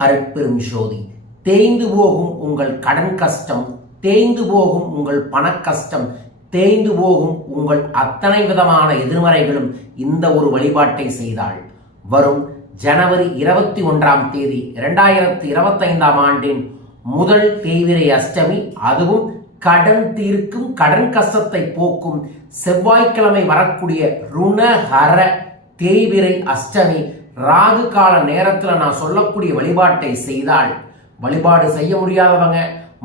அருட்பெரும் ஜோதி. தேய்ந்து போகும் உங்கள் கடன் கஷ்டம் தேய்ந்து போகும் உங்கள் பண கஷ்டம் தேய்ந்து போகும் உங்கள் அத்தனை விதமான எதிர்மறைகளும் இந்த ஒரு வழிபாட்டை செய்தால் வரும் ஜனவரி இருபத்தி ஒன்றாம் தேதி இரண்டாயிரத்தி இருபத்தைந்தாம் ஆண்டின் முதல் தேய்விரை அஷ்டமி அதுவும் கடன் தீர்க்கும் கடன் கஷ்டத்தை போக்கும் செவ்வாய்க்கிழமை வரக்கூடிய ருணஹர தேய்விரை அஷ்டமி ராகு கால நேரத்தில் நான் சொல்லக்கூடிய வழிபாட்டை செய்தால் வழிபாடு செய்ய முடியாதவங்க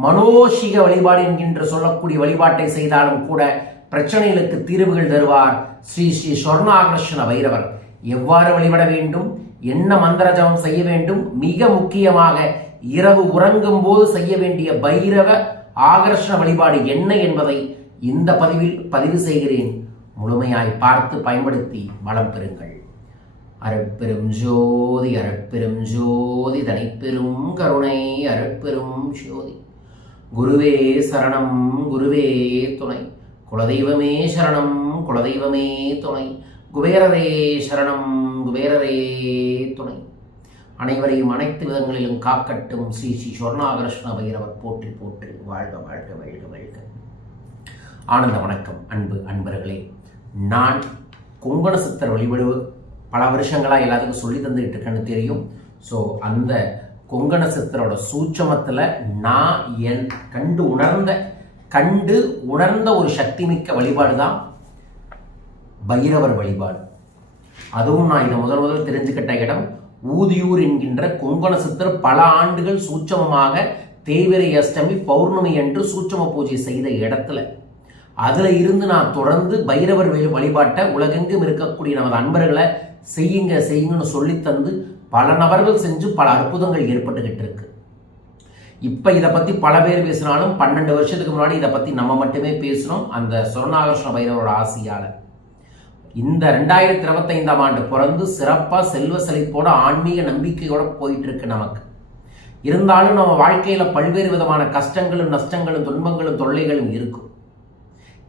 மனோஷிக வழிபாடு என்கின்ற சொல்லக்கூடிய வழிபாட்டை செய்தாலும் கூட பிரச்சனைகளுக்கு தீர்வுகள் தருவார் ஸ்ரீ ஸ்ரீ சொர்ணாகர்ஷண வைரவர் எவ்வாறு வழிபட வேண்டும்? என்ன மந்திர ஜபம் செய்ய வேண்டும்? மிக முக்கியமாக இரவு உறங்கும் போது செய்ய வேண்டிய பைரவ ஆகர்ஷண வழிபாடு என்ன என்பதை இந்த பதிவில் பதிவு செய்கிறேன். முழுமையாய் பார்த்து பயன்படுத்தி வளம் பெறுங்கள். அறப்பெரும் ஜோதி அறப்பெரும் ஜோதி தனிப்பெரும் கருணை அறப்பெரும் ஜோதி. குருவே சரணம் குருவே துணை. குலதெய்வமே சரணம் குலதெய்வமே துணை. குபேரரே சரணம் குபேரரே துணை. அனைவரையும் அனைத்து விதங்களிலும் காக்கட்டும். ஸ்ரீ ஸ்ரீ சொர்ணாகிருஷ்ண பைரவர் போற்றி போற்றி. வாழ்க வாழ்க வாழ்க வாழ்க. ஆனந்த வணக்கம் அன்பு அன்பர்களே. நான் குங்கண சித்தர் வழிபடு பல வருஷங்களாக எல்லாத்துக்கும் சொல்லி தந்துக்கிட்டு இருக்கேன்னு தெரியும். ஸோ அந்த கொங்கண சித்தரோட சூட்சமத்தில் நான் என் கண்டு உணர்ந்த கண்டு உணர்ந்த ஒரு சக்தி மிக்க வழிபாடு தான் பைரவர் வழிபாடு. அதுவும் நான் இதை முதல் முதல் தெரிஞ்சுக்கிட்ட இடம். ஊதியூர் என்கின்ற கொங்கண சித்தர் பல ஆண்டுகள் சூட்சமமாக தேவிரை அஷ்டமி பௌர்ணமி என்று சூட்சம பூஜை செய்த இடத்துல. அதில் இருந்து நான் தொடர்ந்து பைரவர் வழிபாட்டை உலகெங்கும் இருக்கக்கூடிய நமது அன்பர்களை செய்யுங்க செய்யுங்கன்னு சொல்லி தந்து பல நபர்கள் செஞ்சு பல அற்புதங்கள் ஏற்பட்டுக்கிட்டு இருக்கு. இப்போ இதை பற்றி பல பேர் பேசினாலும் பன்னெண்டு வருஷத்துக்கு முன்னாடி இதை பற்றி நம்ம மட்டுமே பேசுகிறோம் அந்த சுரணாகர்ஷ்ண பைரவரோட ஆசையால். இந்த ரெண்டாயிரத்தி இருபத்தைந்தாம் ஆண்டு பிறந்து சிறப்பாக செல்வ செழிப்போட ஆன்மீக நம்பிக்கையோட போயிட்டு இருக்கு நமக்கு. இருந்தாலும் நம்ம வாழ்க்கையில் பல்வேறு விதமான கஷ்டங்களும் நஷ்டங்களும் துன்பங்களும் தொல்லைகளும் இருக்கும்.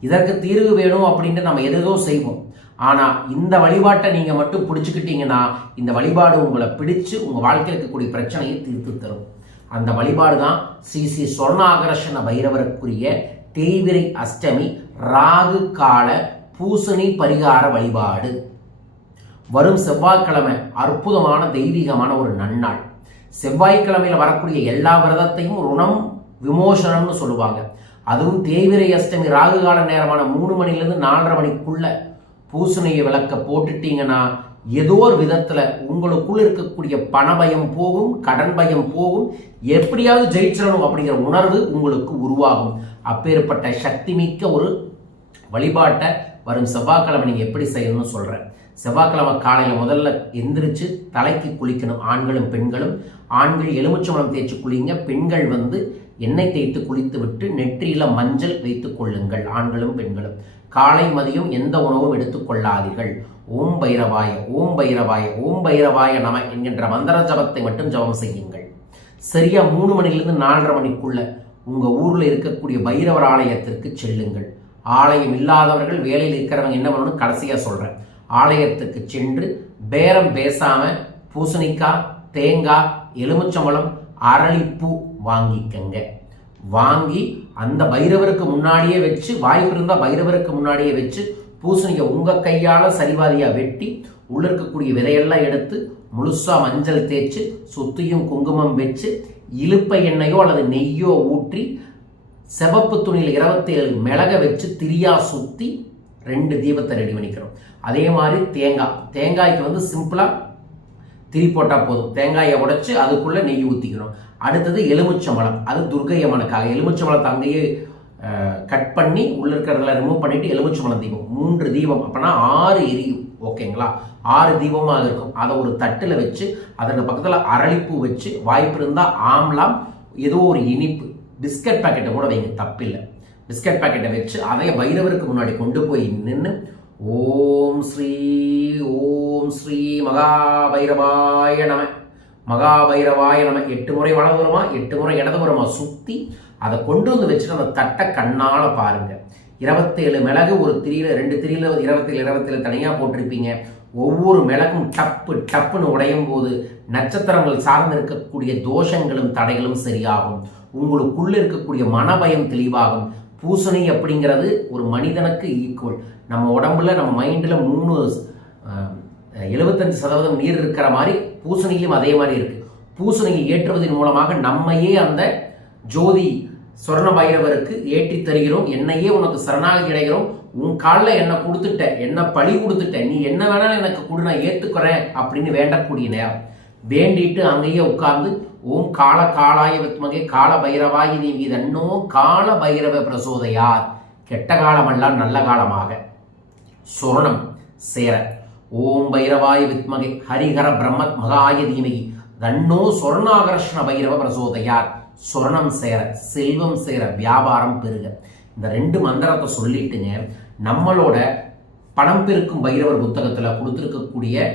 இதற்கு தீர்வு வேணும் அப்படின்ட்டு நம்ம எதோ செய்வோம். ஆனால் இந்த வழிபாட்டை நீங்கள் மட்டும் பிடிச்சிக்கிட்டீங்கன்னா இந்த வழிபாடு உங்களை பிடிச்சு உங்கள் வாழ்க்கையில் இருக்கக்கூடிய பிரச்சனையை தீர்த்து தரும். அந்த வழிபாடு தான் ஸ்ரீ ஸ்ரீ சொர்ணாகர்ஷண பைரவருக்குரிய தேய்விரை அஷ்டமி ராகு கால பூசணி பரிகார வழிபாடு. வரும் செவ்வாய்க்கிழமை அற்புதமான தெய்வீகமான ஒரு நன்னாள். செவ்வாய்க்கிழமையில் வரக்கூடிய எல்லா விரதத்தையும் ருணம் விமோசனம்னு சொல்லுவாங்க. அதுவும் தேய்விரை அஷ்டமி ராகு கால நேரமான மூணு மணிலேருந்து நாலரை மணிக்குள்ள பூசணியை விளக்க போட்டுட்டீங்கன்னா ஏதோ ஒரு விதத்தில் உங்களுக்குள் இருக்கக்கூடிய பண பயம் போகும் கடன் பயம் போகும். எப்படியாவது ஜெயிச்சிடணும் அப்படிங்கிற உணர்வு உங்களுக்கு உருவாகும். அப்பேற்பட்ட சக்தி மிக்க ஒரு வழிபாட்டை வரும் செவ்வாய்க்கிழமை நீங்கள் எப்படி செய்யணும்னு சொல்கிறேன் செவ்வாய்க்கிழமை காலையில் முதல்ல எந்திரிச்சு தலைக்கு குளிக்கணும். ஆண்களும் பெண்களும். ஆண்கள் எலுமிச்சம்பழம் தேய்ச்சி குளிங்க. பெண்கள் வந்து எண்ணெய் தேய்த்து குளித்துவிட்டு நெற்றியில மஞ்சள் வைத்துக் கொள்ளுங்கள் ஆண்களும் பெண்களும். காலை மதியம் எந்த உணவும் எடுத்துக்கொள்ளாதீர்கள் ஓம் பைரவாய ஓம் பைரவாய ஓம் பைரவாய நம என்கின்ற மந்திர ஜபத்தை மட்டும் ஜபம் செய்யுங்கள். சரியா மூணு மணிலிருந்து நாலரை மணிக்குள்ள உங்க ஊர்ல இருக்கக்கூடிய பைரவர் ஆலயத்திற்கு செல்லுங்கள். ஆலயம் இல்லாதவர்கள் வேலையில் இருக்கிறவங்க என்ன பண்ணணும் கடைசியா சொல்றேன். ஆலயத்துக்கு சென்று பேரம் பேசாம பூசணிக்காய் தேங்காய் எலுமிச்சம்பழம் அரளிப்பூ வாங்கிக்கங்க. வாங்கி அந்த பைரவருக்கு முன்னாடியே வச்சு வாய்ப்பு இருந்தால் பைரவருக்கு முன்னாடியே வச்சு பூசணியை உங்கள் கையால் சரிவாதியாக வெட்டி உள்ள இருக்கக்கூடிய விதையெல்லாம் எடுத்து முழுசாக மஞ்சள் தேய்ச்சி சுத்தியும் குங்குமம் வச்சு இலுப்பை எண்ணெயோ அல்லது நெய்யோ ஊற்றி சிவப்பு துணியில் இருபத்தேழு மிளக வச்சு திரியா சுற்றி ரெண்டு தீபத்தை ரெடி பண்ணிக்கிறோம். அதே மாதிரி தேங்காய். தேங்காய்க்கு வந்து சிம்பிளாக திரி போட்டால் போதும். தேங்காயை உடச்சி அதுக்குள்ளே நெய் ஊற்றிக்கிறோம் அடுத்தது எலுமிச்சம்பழம். அது துர்க்கை அம்மனுக்காக எலுமிச்சம்பழத்தை அங்கேயே கட் பண்ணி உள்ள இருக்கிறதுல ரிமூவ் பண்ணிட்டு எலுமிச்சம்பழம் தீபம். மூன்று தீபம். அப்படின்னா ஆறு எரியும். ஓகேங்களா ஆறு தீபமாக இருக்கும். அதை ஒரு தட்டில் வச்சு அதன் பக்கத்தில் அரளிப்பூ வச்சு வாய்ப்பு இருந்தால் ஆம்லாம் ஏதோ ஒரு இனிப்பு. பிஸ்கட் பாக்கெட்டை கூட வைங்க. தப்பில்லை. பிஸ்கட் பாக்கெட்டை வச்சு அதை பைரவருக்கு முன்னாடி கொண்டு போய் நின்று ஓம் ஸ்ரீ ஓம் ஸ்ரீ மகாபைரவாய நம. மகாபைரவாய நம்ம எட்டு முறை வலதுபுறமா எட்டு முறை இடதுபுறமா சுற்றி அதை கொண்டு வந்து வச்சுட்டு அந்த தட்டை கண்ணால் பாருங்கள் இருபத்தேழு மிளகு ஒரு திரியில் ரெண்டு திரியில் இருபத்தேழு இருபத்தேழு தனியாக போட்டிருப்பீங்க. ஒவ்வொரு மிளகும் டப்பு டப்புன்னு உடையும் போது நட்சத்திரங்கள் சார்ந்து இருக்கக்கூடிய தோஷங்களும் தடைகளும் சரியாகும். உங்களுக்குள்ளே இருக்கக்கூடிய மனபயம் தெளிவாகும். பூசணி அப்படிங்கிறது ஒரு மனிதனுக்கு ஈக்குவல் நம்ம உடம்புல நம்ம மைண்டில் மூணு எழுபத்தஞ்சு சதவீதம் நீர் இருக்கிற மாதிரி பூசணியிலும் அதே மாதிரி இருக்கு. பூசணியை ஏற்றுவதன் மூலமாக நம்மையே அந்த ஜோதி சொர்ண பைரவருக்கு ஏற்றி தருகிறோம். என்னையே உனக்கு சரணாகதி அடைகிறோம். உன் காலில் என்னை கொடுத்துட்ட என்ன பழி கொடுத்துட்ட நீ என்ன வேணாலும் எனக்கு கொடு நான் ஏற்றுக்கிறேன் அப்படின்னு வேண்டக்கூடிய நேரம். வேண்டிட்டு அங்கேயே உட்கார்ந்து ஓம் கால காலாய வித்மகே கால பைரவாயி நீ இதன்னோ கால பைரவ பிரசோதையார் கெட்ட காலமெல்லாம் நல்ல காலமாக. சொர்ணம் சேர. ஓம் பைரவாய வித்மகே ஹரிஹர பிரம்மத் மகாய தீமகி தன்னோ சொர்ணாகர்ஷ்ண பைரவ பிரசோதையார் சொர்ணம் சேர செல்வம் சேர வியாபாரம் பெருக இந்த ரெண்டு மந்திரத்தை சொல்லிட்டுங்க நம்மளோட பணம் பெருக்கும் பைரவர் புத்தகத்தில் கொடுத்துருக்கக்கூடிய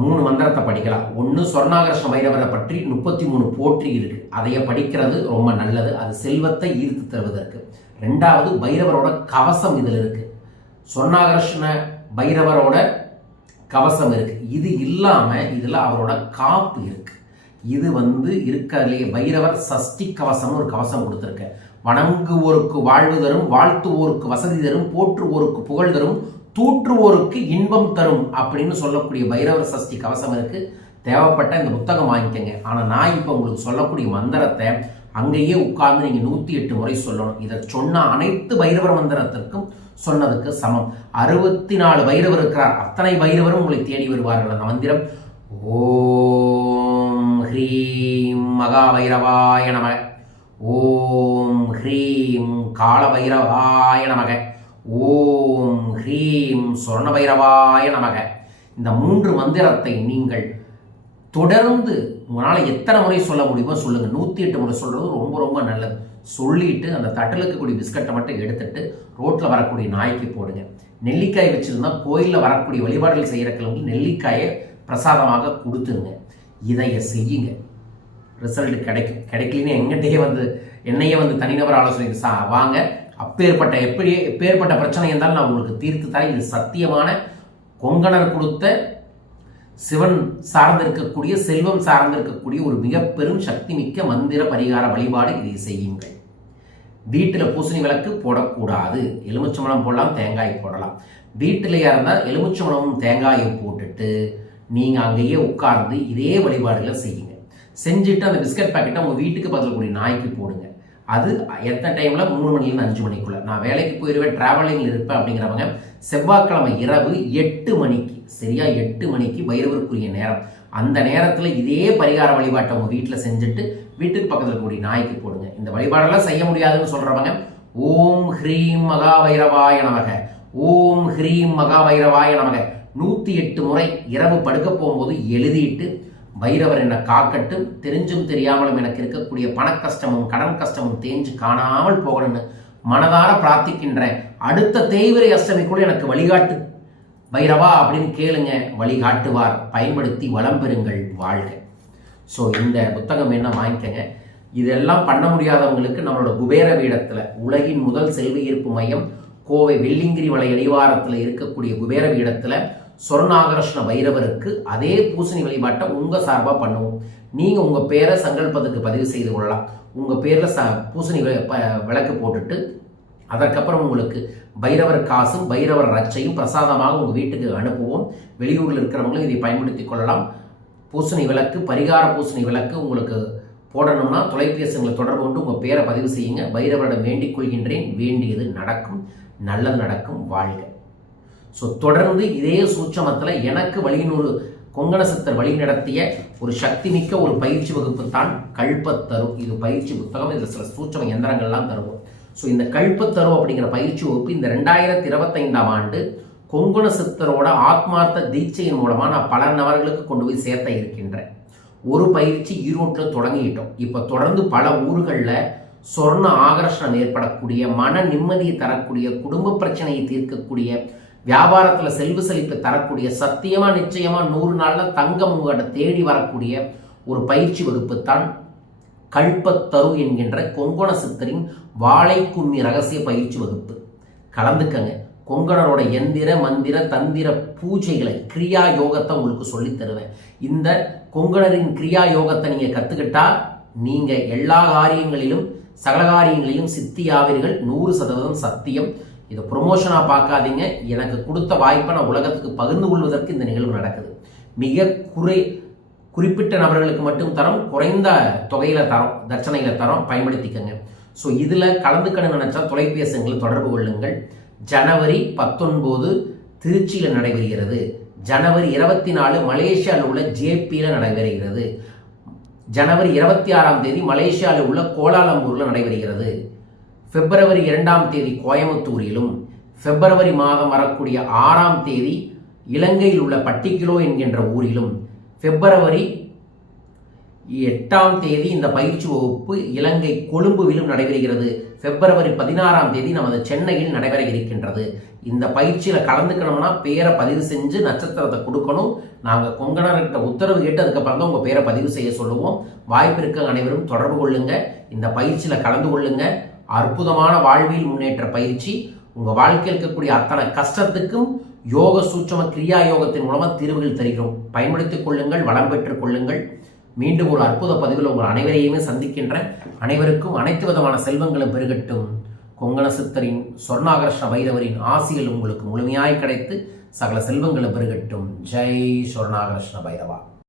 மூணு மந்திரத்தை படிக்கலாம். ஒன்று சொர்ணாகர்ஷ்ண பைரவரை பற்றி முப்பத்தி மூணு போற்றி இருக்கு. அதைய படிக்கிறது ரொம்ப நல்லது. அது செல்வத்தை ஈர்த்து தருவதற்கு. ரெண்டாவது பைரவரோட கவசம் இதில் இருக்கு. சொர்ணாகர்ஷ்ண பைரவரோட கவசம் இருக்கு. இது இல்லாம இதுல அவரோட காப்பு இருக்கு. இது வந்து இருக்கிறதுலே பைரவர் சஷ்டி கவசம்னு ஒரு கவசம் கொடுத்துருக்க. வணங்குவோருக்கு வாழ்வு தரும் வாழ்த்துவோருக்கு வசதி தரும் போற்றுவோருக்கு புகழ் தரும் தூற்றுவோருக்கு இன்பம் தரும் அப்படின்னு சொல்லக்கூடிய பைரவர் சஷ்டி கவசம் இருக்கு. தேவைப்பட்ட இந்த புத்தகம் வாங்கிக்கங்க. ஆனா நான் இப்போ உங்களுக்கு சொல்லக்கூடிய மந்திரத்தை அங்கேயே உட்கார்ந்து நீங்கள் நூற்றி எட்டு முறை சொல்லணும். இதை சொன்ன அனைத்து பைரவர் மந்திரத்திற்கும் சொன்னதுக்கு சமம். அறுபத்தி நாலு பைரவர் இருக்கிறார். அத்தனை பைரவரும் உங்களை தேடி வருவார்கள் அந்த மந்திரம். ஓம் ஹ்ரீம் மகா பைரவாய நம ஓம் ஹ்ரீம் கால பைரவாய நமக. ஓம் ஹ்ரீம் சொர்ண பைரவாய நமக. இந்த மூன்று மந்திரத்தை நீங்கள் தொடர்ந்து உங்களால் எத்தனை முறை சொல்ல முடியுமோ சொல்லுங்கள் நூற்றி எட்டு முறை சொல்கிறது ரொம்ப ரொம்ப நல்லது. சொல்லிட்டு அந்த தட்டில் இருக்கக்கூடிய பிஸ்கட்டை மட்டும் எடுத்துட்டு ரோட்டில் வரக்கூடிய நாய்க்கு போடுங்க. நெல்லிக்காய் வச்சுருந்தா கோயிலில் வரக்கூடிய வழிபாடுகள் செய்கிறவங்களுக்கு நெல்லிக்காயை பிரசாதமாக கொடுத்துருங்க. இதைய செய்யுங்க. ரிசல்ட் கிடைக்கும் கிடைக்கலன்னு எங்கிட்டயே வந்து என்னையே வந்து தனிநபர் ஆலோசனை சா வாங்க. அப்பேற்பட்ட எப்படி எப்பேற்பட்ட பிரச்சனை இருந்தாலும் நான் உங்களுக்கு தீர்த்து தரேன். இது சத்தியமான கொங்கணர் கொடுத்த சிவன் சார்ந்திருக்கக்கூடிய செல்வம் சார்ந்திருக்கக்கூடிய ஒரு மிக பெரும் சக்தி மிக்க மந்திர பரிகார வழிபாடு இதை செய்யுங்கள். வீட்டில் பூசணி விளக்கு போடக்கூடாது. எலுமிச்சம்பழம் போடலாம் தேங்காய் போடலாம். வீட்டிலையா இருந்தால் எலுமிச்சம்பழமும் தேங்காயும் போட்டுட்டு நீங்கள் அங்கேயே உட்கார்ந்து இதே வழிபாடுகளை செய்யுங்க. செஞ்சுட்டு அந்த பிஸ்கட் பாக்கெட்டை உங்கள் வீட்டுக்கு பதில் கூடிய நாய்க்கு போடுங்க. அது எத்தனை டைமில் மூணு மணிலேருந்து அஞ்சு மணிக்குள்ளே. நான் வேலைக்கு போயிடுவேன் ட்ராவலிங்கில் இருப்பேன் அப்படிங்கிறவங்க செவ்வாய்க்கிழமை இரவு எட்டு மணிக்கு சரியா? எட்டு மணிக்கு பைரவருக்குரிய நேரம். அந்த நேரத்தில் இதே பரிகார வழிபாட்டை உங்கள் வீட்டில் செஞ்சுட்டு வீட்டுக்கு பக்கத்தில் கூடிய நாய்க்கு போடுங்க. இந்த வழிபாடெல்லாம் செய்ய முடியாதுன்னு சொல்கிறவங்க ஓம் ஹ்ரீம் மகா வைரவாய நமக. ஓம் ஹ்ரீம் மகா வைரவாய நமக. நூற்றி எட்டு முறை இரவு படுக்க போகும்போது எழுதிட்டு பைரவர் என்னை காக்கட்டும் தெரிஞ்சும் தெரியாமலும் எனக்கு இருக்கக்கூடிய பண கஷ்டமும் கடன் கஷ்டமும் தேஞ்சு காணாமல் போகணும்னு மனதார பிரார்த்திக்கின்ற அடுத்த தேய்விரை அஷ்டமிக்குள்ள எனக்கு வழிகாட்டு. பைரவா அப்படின்னு கேளுங்க வழிகாட்டுவார். பயன்படுத்தி வளம் பெறுங்கள் வாழ்க. ஸோ இந்த புத்தகம் என்ன வாங்கிக்கங்க? இதெல்லாம் பண்ண முடியாதவங்களுக்கு நம்மளோட குபேர வீடத்தில் உலகின் முதல் செல்வ ஈர்ப்பு மையம் கோவை வெள்ளிங்கிரி வலை அடிவாரத்தில் இருக்கக்கூடிய குபேர வீடத்தில் சொர்ணாகர்ஷ்ண பைரவருக்கு அதே பூசணி வழிபாட்டை உங்கள் சார்பாக பண்ணுவோம். நீங்கள் உங்கள் பேரை சங்கல்பத்துக்கு பதிவு செய்து கொள்ளலாம். உங்கள் பேரில் ச பூசணி விளக்கு போட்டுட்டு அதற்கப்புறம் உங்களுக்கு பைரவர் காசும் பைரவர் ரச்சையும் பிரசாதமாக உங்கள் வீட்டுக்கு அனுப்புவோம். வெளியூரில் இருக்கிறவங்களும் இதை பயன்படுத்தி கொள்ளலாம். பூசணி விளக்கு பரிகார பூசணி விளக்கு உங்களுக்கு போடணும்னா தொலைபேசிகளை தொடர்பு கொண்டு உங்கள் பேரை பதிவு செய்யுங்க. பைரவரிடம் வேண்டிக் கொள்கின்றேன். வேண்டியது நடக்கும். நல்லது நடக்கும். வாழ்க. ஸோ தொடர்ந்து இதே சூட்சமத்தில் எனக்கு வழியினொரு கொங்கண சித்தர் வழி நடத்திய ஒரு சக்தி மிக்க ஒரு பயிற்சி வகுப்பு தான் கல்பத்தரு இது பயிற்சி புத்தகம் இதில் சில சூட்சம எந்திரங்கள்லாம் தருவோம். ஸோ இந்த கல்பத்தரு அப்படிங்கிற பயிற்சி வகுப்பு இந்த ரெண்டாயிரத்தி இருபத்தைந்தாம் ஆண்டு கொங்குண சித்தரோட ஆத்மார்த்த தீட்சையின் மூலமாக நான் பல நபர்களுக்கு கொண்டு போய் சேர்த்த இருக்கின்றேன். ஒரு பயிற்சி ஈரோட்டில் தொடங்கிட்டோம். இப்போ தொடர்ந்து பல ஊர்களில் சொர்ண ஆகர்ஷணம் ஏற்படக்கூடிய மன நிம்மதியை தரக்கூடிய குடும்ப பிரச்சனையை தீர்க்கக்கூடிய வியாபாரத்தில் செல்வ செழிப்பு தரக்கூடிய சத்தியமாக நிச்சயமாக நூறு நாளில் தங்கம் உங்கள்கிட்ட தேடி வரக்கூடிய ஒரு பயிற்சி வகுப்பு தான் கல்பத்தரு என்கின்ற கொங்கோண சித்தரின் வாழை கும்மி ரகசிய பயிற்சி வகுப்பு. கலந்துக்கங்க. கொங்கணரோட எந்திர மந்திர தந்திர பூஜைகளை கிரியா யோகத்தை உங்களுக்கு சொல்லித் தருவேன். இந்த கொங்கணரின் கிரியா யோகத்தை நீங்கள் கற்றுக்கிட்டால் நீங்கள் எல்லா காரியங்களிலும் சகல காரியங்களிலும் சித்தியாவீர்கள் நூறு சதவீதம் சத்தியம். இதை ப்ரொமோஷனாக பார்க்காதீங்க. எனக்கு கொடுத்த வாய்ப்பை நான் உலகத்துக்கு பகிர்ந்து கொள்வதற்கு இந்த நிகழ்வு நடக்குது. மிக குறை குறிப்பிட்ட நபர்களுக்கு மட்டும் தரம் குறைந்த தொகையில் தரோம் தட்சணையில தரோம் பயன்படுத்திக்கங்க. ஸோ இதில் கலந்துக்கணும் நினச்சா தொலைபேசிகளை தொடர்பு கொள்ளுங்கள். ஜனவரி பத்தொன்பது திருச்சியில் நடைபெறுகிறது. ஜனவரி இருபத்தி நாலு மலேசியாவில் உள்ள ஜேபியில் நடைபெறுகிறது. ஜனவரி இருபத்தி ஆறாம் தேதி மலேசியாவில் உள்ள கோலாலம்பூரில் நடைபெறுகிறது. பிப்ரவரி இரண்டாம் தேதி கோயம்புத்தூரிலும் பிப்ரவரி மாதம் வரக்கூடிய ஆறாம் தேதி இலங்கையில் உள்ள பட்டிக்கிலோ என்கின்ற ஊரிலும் பிப்ரவரி எட்டாம் தேதி இந்த பயிற்சி வகுப்பு இலங்கை கொழும்புவிலும் நடைபெறுகிறது. பிப்ரவரி பதினாறாம் தேதி நமது சென்னையில் நடைபெற இருக்கின்றது இந்த பயிற்சியில் கலந்துக்கணும்னா பேரை பதிவு செஞ்சு நட்சத்திரத்தை கொடுக்கணும். நாங்கள் கொங்கணர்கிட்ட உத்தரவு கேட்டு அதுக்கப்புறம் தான் உங்கள் பேரை பதிவு செய்ய சொல்லுவோம். வாய்ப்பு இருக்க அனைவரும் தொடர்பு கொள்ளுங்க. இந்த பயிற்சியில் கலந்து கொள்ளுங்கள் அற்புதமான வாழ்வில் முன்னேற்ற பயிற்சி உங்கள் வாழ்க்கையில் இருக்கக்கூடிய அத்தனை கஷ்டத்துக்கும் யோக சூட்சம கிரியா யோகத்தின் மூலமாக தீர்வுகள் தருகிறோம். பயன்படுத்திக் கொள்ளுங்கள் வளம் பெற்றுக் கொள்ளுங்கள். மீண்டும் ஒரு அற்புத பதிவில் உங்கள் அனைவரையுமே சந்திக்கின்ற அனைவருக்கும் அனைத்து விதமான செல்வங்களும் பெருகட்டும். கொங்கண சித்தரின் சொர்ணாகர்ஷ்ண வைரவரின் ஆசிகள் உங்களுக்கு முழுமையாய் கிடைத்து சகல செல்வங்களும் பெருகட்டும். ஜெய் சொர்ணாகர்ஷ்ண பைரவா